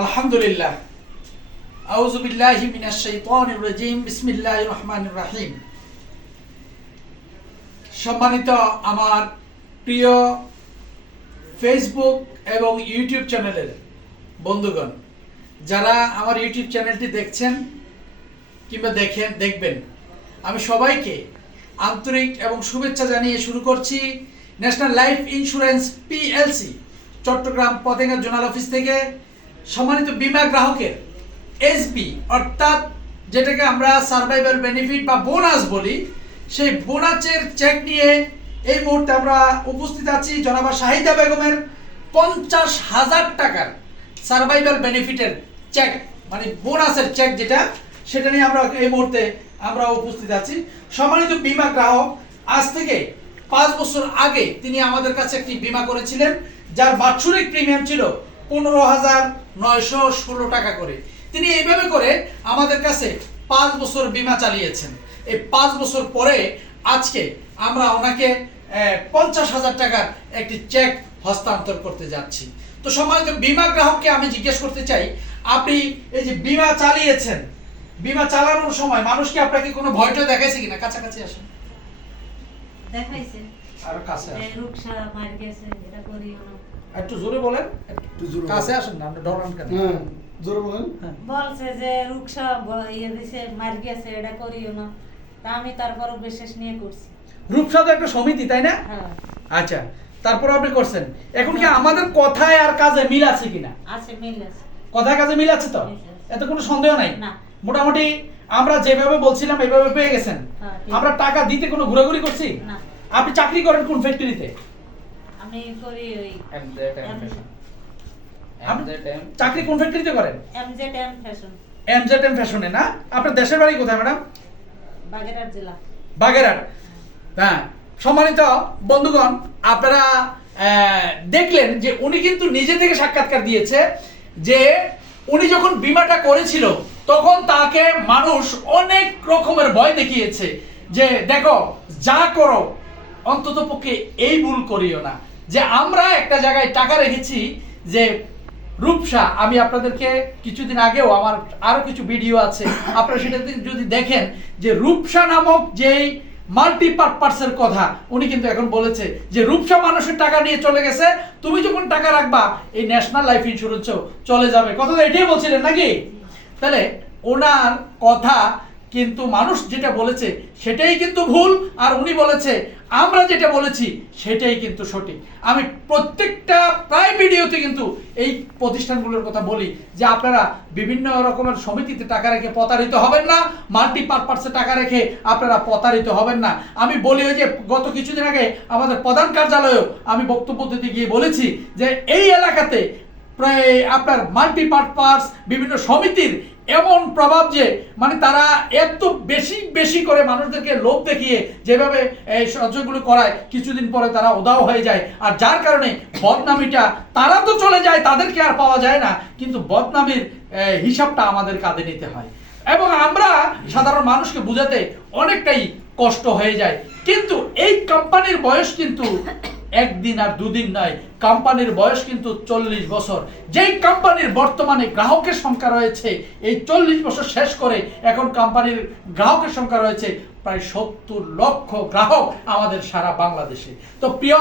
আলহামদুলিল্লাহ। আউযু বিল্লাহি মিনাশ শাইতানির রাজিম। বিসমিল্লাহির রহমানির রহিম। সম্মানিত আমার প্রিয় ফেসবুক এবং ইউটিউব চ্যানেলের বন্ধুগণ, যারা আমার ইউটিউব চ্যানেলটি দেখছেন কিংবা দেখেন, দেখবেন, আমি সবাইকে আন্তরিক এবং শুভেচ্ছা জানিয়ে শুরু করছি national life insurance PLC Chattogram Patenga zonal office থেকে সম্মানিত বীমা গ্রাহকের এসবি অর্থাৎ যেটাকে আমরা সার্ভাইভাল বেনিফিট বা বোনাস বলি, সেই বোনাসের চেক নিয়ে এই মুহূর্তে আমরা উপস্থিত আছি জনাবা শাহিদা বেগমের পঞ্চাশ হাজার টাকার সার্ভাইভাল বেনিফিটের চেক মানে বোনাসের চেক যেটা, সেটা নিয়ে আমরা এই মুহূর্তে আমরা উপস্থিত আছি। সম্মানিত বীমা গ্রাহক, আজ থেকে পাঁচ বছর আগে তিনি আমাদের কাছে একটি বীমা করেছিলেন। যার বাৎসরিক প্রিমিয়াম ছিল পনেরো হাজার নয়শো ষোলো টাকা করে। তিনি এইভাবে করে আমাদের কাছে পাঁচ বছর বিমা চালিয়েছেন। এই পাঁচ বছর পরে আজকে আমরা ওনাকে পঞ্চাশ হাজার টাকার একটি চেক হস্তান্তর করতে যাচ্ছি। তো সম্মানিত বিমা গ্রাহককে আমি জিজ্ঞেস করতে চাই, আপনি এই যে বিমা চালিয়েছেন, বিমা চালানোর সময় মানুষকে আপনাকে কোনো ভয়টা দেখাইছে কিনা? কাছাকাছি আসেন। দেখাইছে। আরও কাছে আসেন। রুকসা মার গেছে এটা করিও একটু জোরে বলেন। একটু জোরে কাছে আসেন না আপনি ডরান কেন? হ্যাঁ জোরে বলেন। হ্যাঁ। বলছে যে রুকসা ইয়ে দিছে মার গেছে এটা করিও না। তা আমি তারপর বিশেষ নিয়ে করছি। রূপসা তো একটা সমিতি তাই না? হ্যাঁ। আচ্ছা তারপর আপনি করছেন। এখন কি আমাদের কথায় আর কাজে মিল আছে কিনা? আছে মিল আছে। কথায় কাজে মিল আছে তো? আছে। কোনো সন্দেহ নাই? না। মোটামুটি আমরা যেভাবে বলছিলাম এভাবে পেয়ে গেছেন। আমরা টাকা দিতে কোনো ঘোরাঘুরি করছি? না। আপনি চাকরি করেন কোন ফ্যাক্টরিতে আমি করি ওই চাকরি কোন ফ্যাক্টরিতে করেন? MZ M fashion MZ M ফ্যাশনে না? আপনার দেশের বাড়ি কোথায় ম্যাডাম? বাগেরহাট জেলা। বাগেরহাট। হ্যাঁ সম্মানিত বন্ধুগণ আপনারা দেখলেন যে উনি কিন্তু নিজে থেকে সাক্ষাৎকার দিয়েছে যে উনি যখন বিমাটা করেছিল তখন তাকে মানুষ অনেক রকমের ভয় দেখিয়েছে যে দেখো যা করো অন্তত পক্ষে এই ভুল করিও না। যে আমরা একটা জায়গায় টাকা রেখেছি যে, রূপসা, আমি আপনাদেরকে কিছুদিন আগেও আমার আরও কিছু ভিডিও আছে, আপনারা সেটা যদি দেখেন যে রূপসা নামক যেই মাল্টিপারপাসের কথা, উনি কিন্তু এখন বলেছে যে রূপসা মানুষের টাকা নিয়ে চলে গেছে, তুমি যখন টাকা রাখবা, এই ন্যাশনাল লাইফ ইন্স্যুরেন্সও চলে যাবে। কথা তো এটাই বলছিলেন নাকি? তাহলে ওনার কথা কিন্তু মানুষ যেটা বলেছে সেটাই কিন্তু ভুল, আর উনি বলেছে, আমরা যেটা বলেছি সেটাই কিন্তু সঠিক। আমি প্রত্যেকটা প্রায় ভিডিওতে কিন্তু এই প্রতিষ্ঠানগুলোর কথা বলি, যে আপনারা বিভিন্ন রকমের সমিতিতে টাকা রেখে প্রতারিত হবেন না মাল্টিপারপাসে টাকা রেখে আপনারা প্রতারিত হবেন না। আমি বলি ওই যে গত কিছুদিন আগে আমাদের প্রধান কার্যালয়েও আমি বক্তব্য দিতে গিয়ে বলেছি যে এই এলাকাতে প্রায় আপনার মাল্টিপারপাস বিভিন্ন সমিতির এমন প্রভাব যে মানে তারা এত বেশি বেশি করে মানুষদেরকে লোভ দেখিয়ে যেভাবে এই সহ্যগুলো করায়, কিছুদিন পরে তারা উদাও হয়ে যায়। আর যার কারণে বদনামিটা, তারা তো চলে যায়, তাদেরকে আর পাওয়া যায় না। কিন্তু বদনামির হিসাবটা আমাদের কাঁধে নিতে হয়। এবং আমরা সাধারণ মানুষকে বুঝাতে অনেকটাই কষ্ট হয়ে যায়। কিন্তু এই কোম্পানির বয়স কিন্তু একদিন আর দুদিন নয় কোম্পানির বয়স কিন্তু চল্লিশ বছর যেই কোম্পানির বর্তমানে গ্রাহকের সংখ্যা রয়েছে এই চল্লিশ বছর শেষ করে এখন কোম্পানির গ্রাহকের সংখ্যা রয়েছে প্রায় সত্তর লক্ষ গ্রাহক আমাদের সারা বাংলাদেশে তো প্রিয়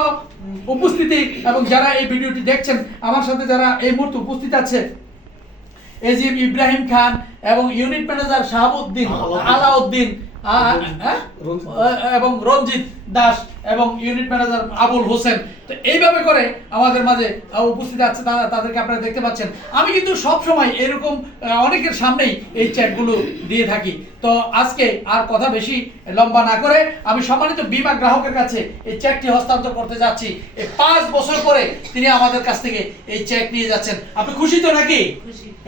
উপস্থিতি এবং যারা এই ভিডিওটি দেখছেন আমার সাথে যারা এই মুহূর্তে উপস্থিত আছে এজিএম ইব্রাহিম খান এবং ইউনিট ম্যানেজার শাহাবুদ্দিন আলাউদ্দিন। আলাউদ্দিন হ্যাঁ? এবং রঞ্জিত দাস এবং ইউনিট ম্যানেজার আবুল হোসেন। তো এইভাবে করে আমাদের মাঝে উপস্থিত আছে তাদেরকে আপনারা দেখতে পাচ্ছেন। আমি কিন্তু সব সময় এরকম অনেকের সামনেই এই চ্যাটগুলো দিয়ে থাকি। তো আজকে আর কথা বেশি লম্বা না করে আমি সম্মানিত বীমা গ্রাহকের কাছে এই চেকটি হস্তান্তর করতে যাচ্ছি। এই পাঁচ বছর পরে তিনি আমাদের কাছ থেকে এই চেক নিয়ে যাচ্ছেন। আপনি খুশি তো নাকি?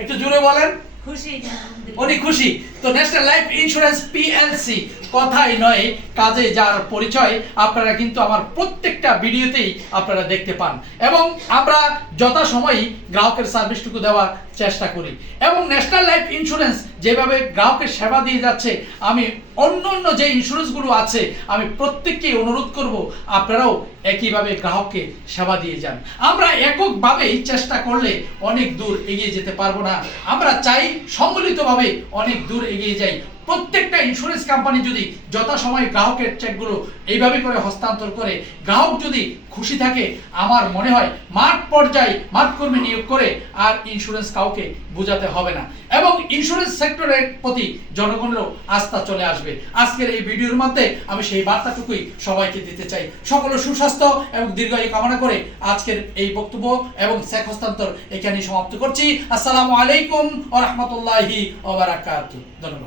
একটু জোরে বলেন। খুশি উনি খুশি। তো ন্যাশনাল লাইফ ইন্স্যুরেন্স পিএলসি কথাই নয় কাজে যার পরিচয় আপনারা কিন্তু আমার প্রত্যেকটা ভিডিওতেই আপনারা দেখতে পান। এবং আমরা যথাসময়ই গ্রাহকের সার্ভিসটুকু দেওয়ার চেষ্টা করি। এবং ন্যাশনাল লাইফ ইন্স্যুরেন্স যেভাবে গ্রাহকের সেবা দিয়ে যাচ্ছে, আমি অন্য অন্য যে ইন্স্যুরেন্সগুলো আছে, আমি প্রত্যেককেই অনুরোধ করব, আপনারাও একইভাবে গ্রাহককে সেবা দিয়ে যান। আমরা এককভাবেই চেষ্টা করলে অনেক দূর এগিয়ে যেতে পারব না। আমরা চাই সম্মিলিতভাবে অনেক দূর এগিয়ে যাই। প্রত্যেকটা ইন্স্যুরেন্স কোম্পানি যদি যথাসময়ে গ্রাহকের চেকগুলো এইভাবে করে হস্তান্তর করে, গ্রাহক যদি খুশি থাকে, আমার মনে হয় মাঠ পর্যায়ে মাঠ কর্মী নিয়োগ করে আর ইন্স্যুরেন্স কাউকে বোঝাতে হবে না। এবং ইন্স্যুরেন্স সেক্টরের প্রতি জনগণেরও আস্থা চলে আসবে। আজকের এই ভিডিওর মধ্যে আমি সেই বার্তাটুকুই সবাইকে দিতে চাই। সকলের সুস্বাস্থ্য এবং দীর্ঘায়ু কামনা করে আজকের এই বক্তব্য এবং চেক হস্তান্তর এখানেই সমাপ্ত করছি। আসসালামু আলাইকুম ও রহমতুল্লাহি ধন্যবাদ।